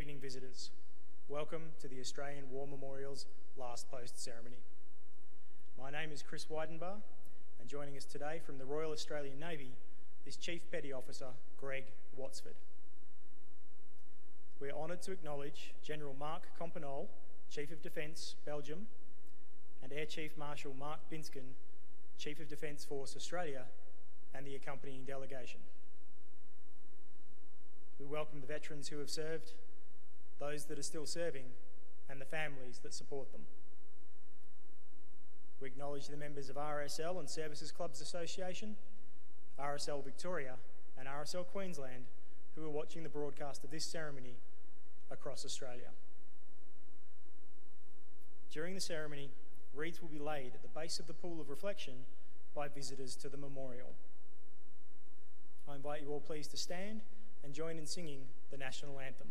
evening, visitors. Welcome to the Australian War Memorial's Last Post ceremony. My name is Chris Weidenbar, and joining us today from the Royal Australian Navy is Chief Petty Officer Greg Watsford. We are honoured to acknowledge General Mark Companol, Chief of Defence, Belgium, and Air Chief Marshal Mark Binskin, Chief of Defence Force Australia, and the accompanying delegation. We welcome the veterans who have served, those that are still serving, and the families that support them. We acknowledge the members of RSL and Services Clubs Association, RSL Victoria, and RSL Queensland who are watching the broadcast of this ceremony across Australia. During the ceremony, wreaths will be laid at the base of the pool of reflection by visitors to the memorial. I invite you all please to stand and join in singing the national anthem.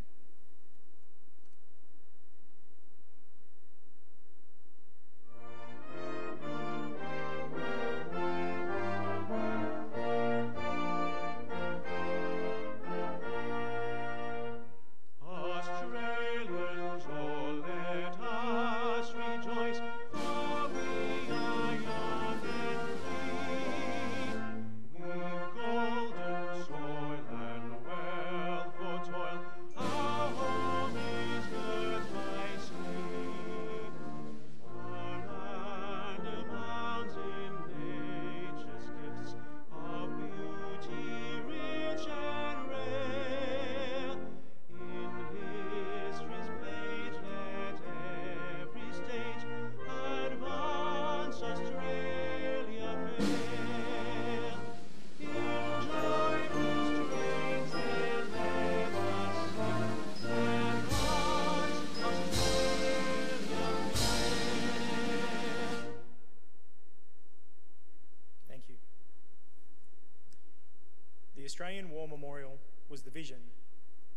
The Australian War Memorial was the vision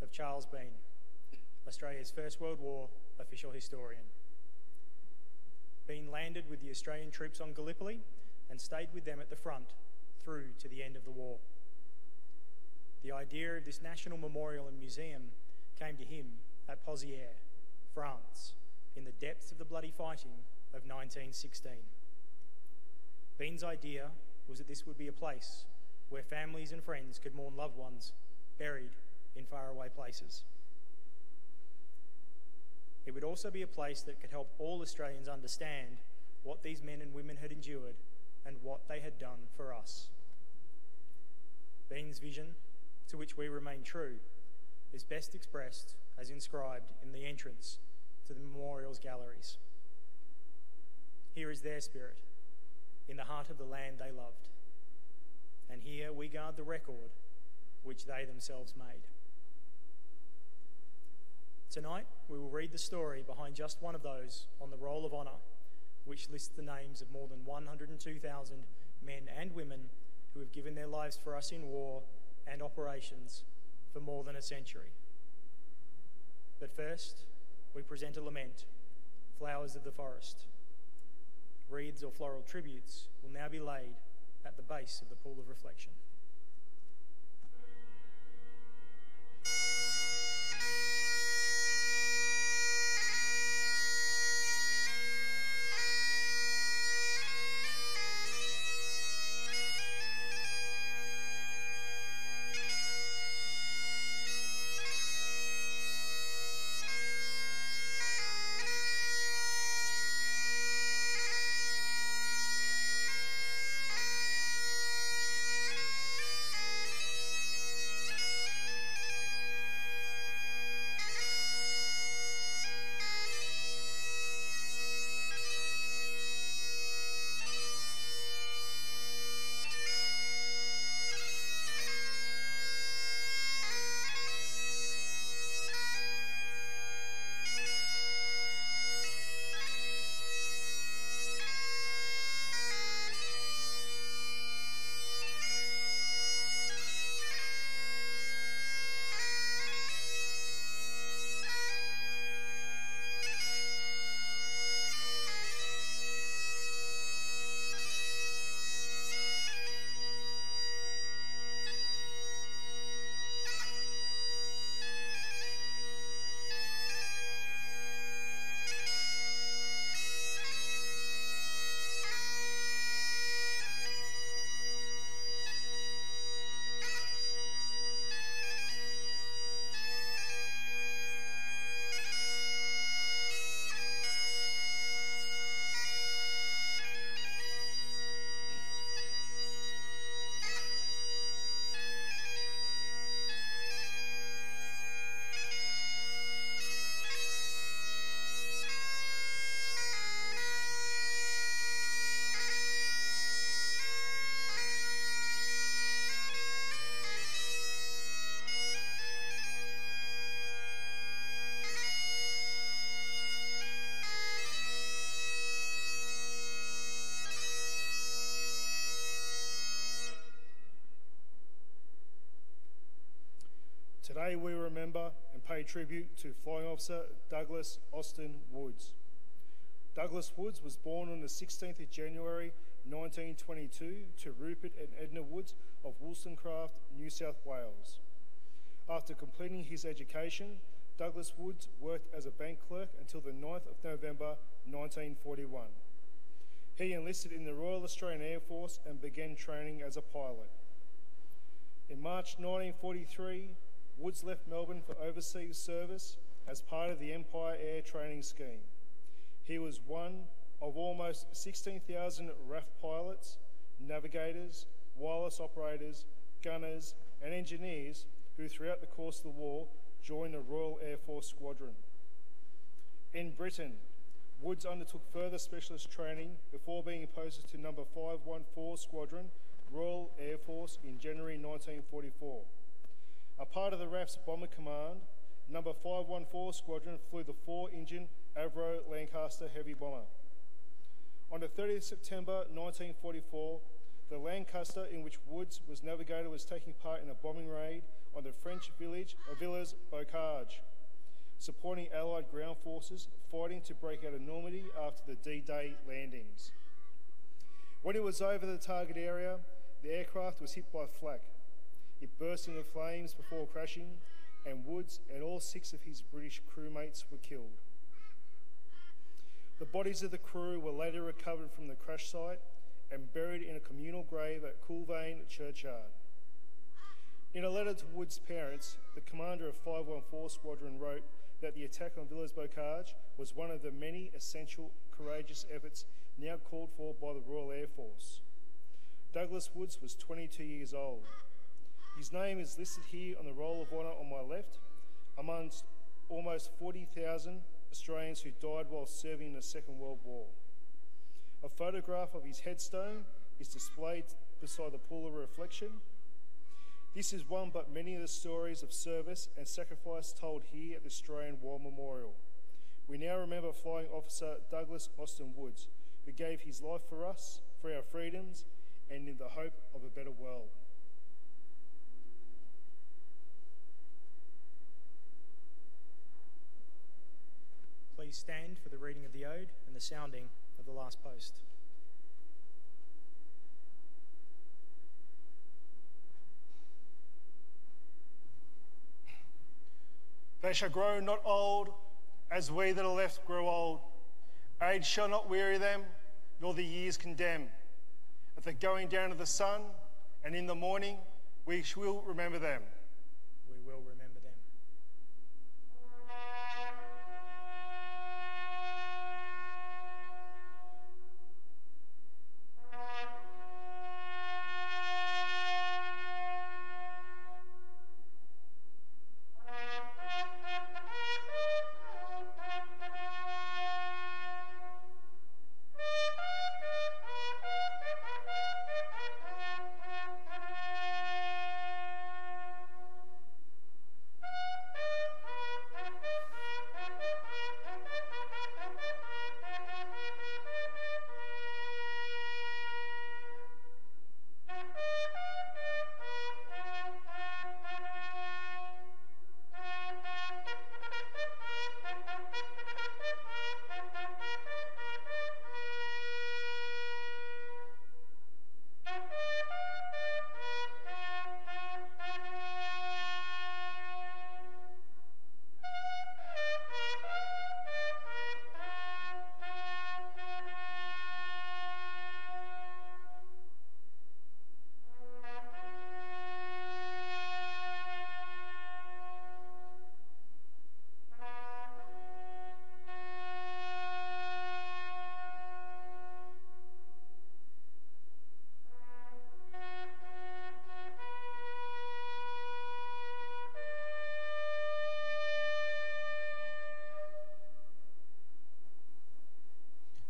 of Charles Bean, Australia's First World War official historian. Bean landed with the Australian troops on Gallipoli and stayed with them at the front through to the end of the war. The idea of this national memorial and museum came to him at Pozières, France, in the depths of the bloody fighting of 1916. Bean's idea was that this would be a place where families and friends could mourn loved ones buried in faraway places. It would also be a place that could help all Australians understand what these men and women had endured and what they had done for us. Bean's vision, to which we remain true, is best expressed as inscribed in the entrance to the memorial's galleries. Here is their spirit, in the heart of the land they loved. And here we guard the record which they themselves made. Tonight, we will read the story behind just one of those on the Roll of Honour, which lists the names of more than 102,000 men and women who have given their lives for us in war and operations for more than a century. But first, we present a lament, Flowers of the Forest. Wreaths or floral tributes will now be laid at the base of the pool of reflection. Today we remember and pay tribute to Flying Officer Douglas Austin Woods. Douglas Woods was born on the 16th of January 1922 to Rupert and Edna Woods of Wollstonecraft, New South Wales. After completing his education, Douglas Woods worked as a bank clerk until the 9th of November 1941. He enlisted in the Royal Australian Air Force and began training as a pilot. In March 1943, Woods left Melbourne for overseas service as part of the Empire Air Training Scheme. He was one of almost 16,000 RAF pilots, navigators, wireless operators, gunners and engineers who throughout the course of the war joined the Royal Air Force Squadron. In Britain, Woods undertook further specialist training before being posted to number 514 Squadron, Royal Air Force in January 1944. A part of the RAF's Bomber Command, number 514 Squadron flew the 4-engine Avro Lancaster heavy bomber. On the 30th September 1944, the Lancaster in which Woods was navigator was taking part in a bombing raid on the French village of Villers-Bocage, supporting Allied ground forces fighting to break out of Normandy after the D-Day landings. When it was over the target area, the aircraft was hit by flak. It burst into flames before crashing, and Woods and all 6 of his British crewmates were killed. The bodies of the crew were later recovered from the crash site and buried in a communal grave at Coolvane Churchyard. In a letter to Woods' parents, the commander of 514 Squadron wrote that the attack on Villers-Bocage was one of the many essential, courageous efforts now called for by the Royal Air Force. Douglas Woods was 22 years old. His name is listed here on the Roll of Honour on my left, amongst almost 40,000 Australians who died while serving in the Second World War. A photograph of his headstone is displayed beside the pool of reflection. This is one but many of the stories of service and sacrifice told here at the Australian War Memorial. We now remember Flying Officer Douglas Austin Woods, who gave his life for us, for our freedoms, and in the hope of a better world. Please stand for the reading of the ode and the sounding of the last post. They shall grow not old, as we that are left grow old. Age shall not weary them, nor the years condemn. At the going down of the sun, and in the morning, we will remember them. We will remember them.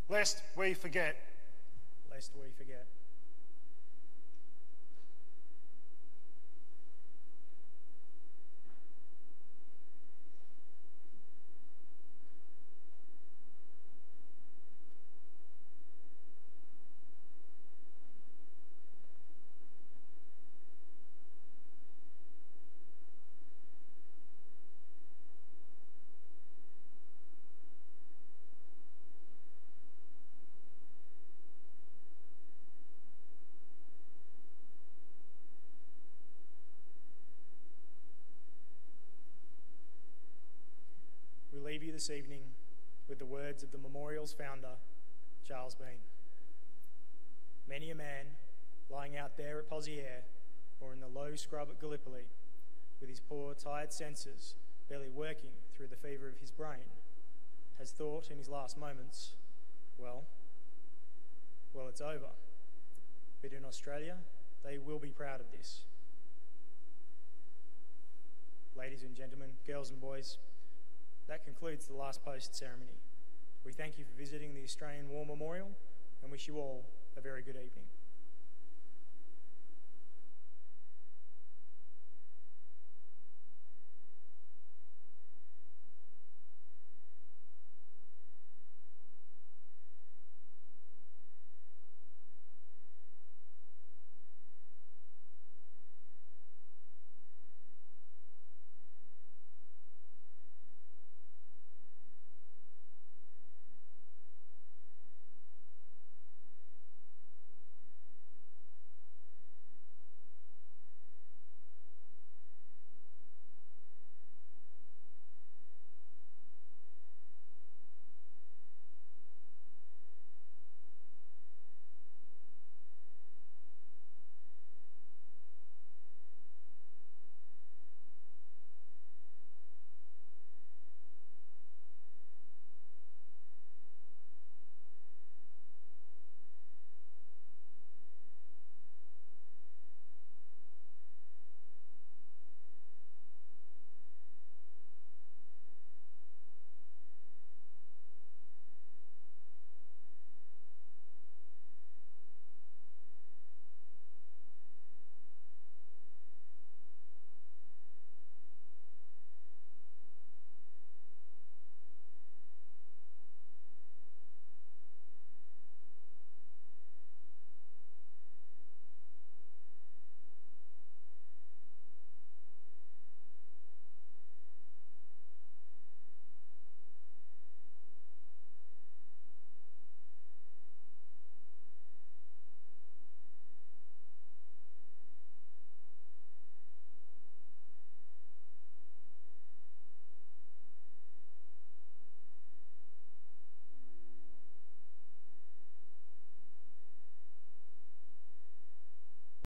Lest we forget. Lest we forget. you this evening with the words of the memorial's founder, Charles Bean. Many a man lying out there at Pozieres or in the low scrub at Gallipoli, with his poor, tired senses barely working through the fever of his brain, has thought in his last moments, well, it's over. But in Australia, they will be proud of this. Ladies and gentlemen, girls and boys, that concludes the last post ceremony. We thank you for visiting the Australian War Memorial and wish you all a very good evening.